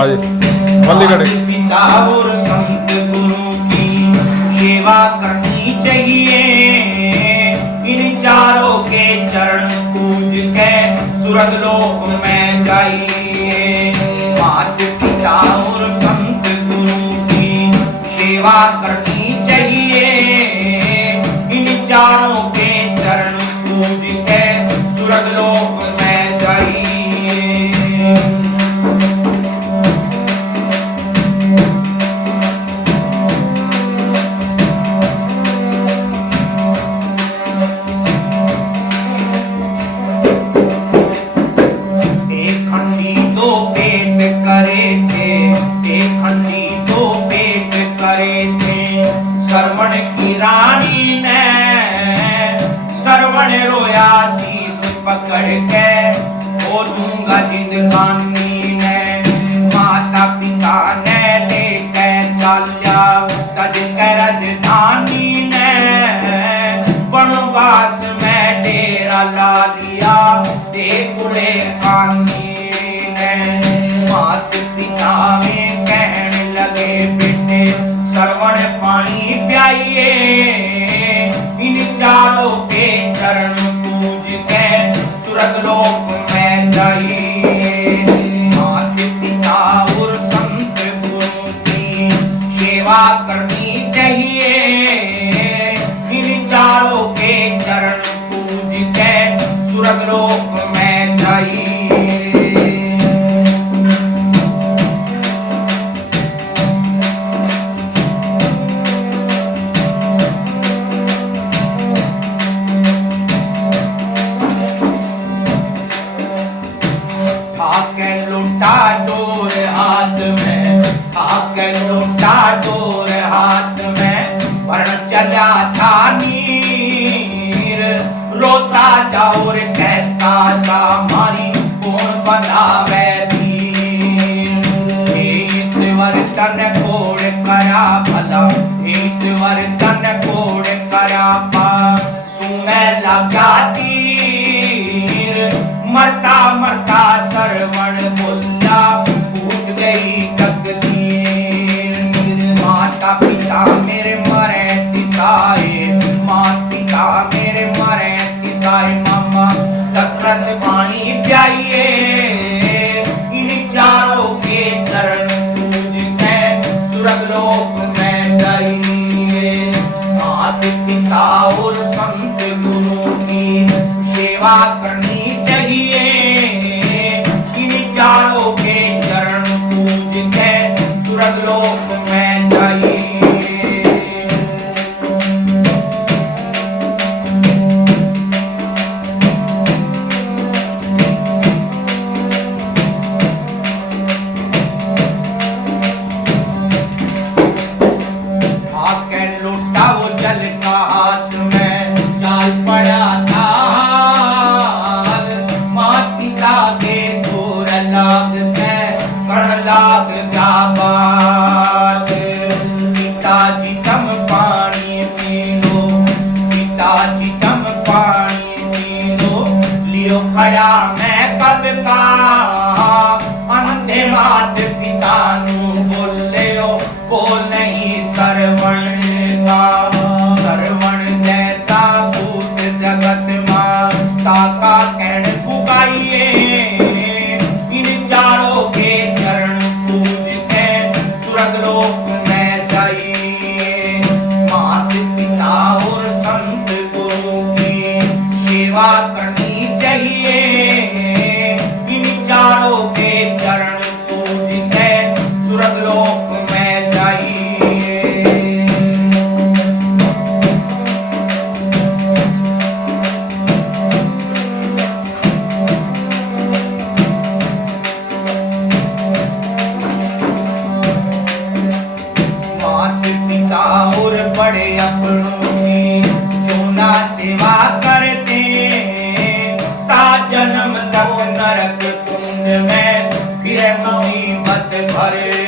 हाँ जी मल्लीगढ़ पिता और संत गुरु की सेवा करनी चाहिए। इन चारों के चरण पूज के स्वर्ग लोक में जाइए। माता पिता और संत गुरु की सेवा करनी चाहिए। इन चारों के चरण पूज के स्वर्ग लोक में जाइए। श्रवण की रानी ने श्रवण रोया शीश पकड़ के वो दूंगा जिंदगानी ने। माता पिता ने लेके चलिया तज के राजधानी ने। वनवास में डेरा ला लिया देखुड़े खानी ने। माता पिता में कहने लगे बेटे श्रवण पानी प्याइए। इन चारों के चरण पूज के स्वर्ग लोक में जाइए। माता पिता और संत गुरु की सेवा करनी चाहिए। इन चारों के चरण पूज के स्वर्ग लोक में जाइए। लुटा डोर हाथ में, आके लुटा डोर हाथ में, वर्ण चला था नीर। रोता जाओ रे कहता था मारी कौन बनावे धीर। ईश्वर तन कोड़ करा भला, ईश्वर तन कोड़ करा पा। सुने लगा तीर मरता मरता श्रवण बोला फूट गई तकदीर। माता पिता मेरे मरे तिसाए, माता पिता मेरे मरे तिसाए। मामा दशरथ पानी प्याइए। इन चारों के चरण पूज के स्वर्ग लोक में जाइए। माता पिता और संत गुरु की सेवा करनी चाहिए। चारों के चरण पूज के स्वर्ग लोक में जाइए। आके लुटा वो जल का हाथ में, जाल पड़ा था माता पिता के लाग से कर लाग जा बात। पिताजी तुम पानी पी लो, पिताजी तुम पानी पी लो। लियो खड़ा मैं कब का अंधे मात पिता नू बोले हो बोल नहीं श्रवण का। श्रवण जैसा भूत जगत माता का कहन पुकाइए। चारों के चरण पूज के स्वर्ग लोक में जाइए। माता पिता और संत गुरु की सेवा करनी चाहिए। इन चारों के चरण पूज के स्वर्ग लोक में जाइए। और बड़े अपनों की जो ना सेवा करते, सात जन्म तक नरक कुंड में फिर मुसीबत भरे।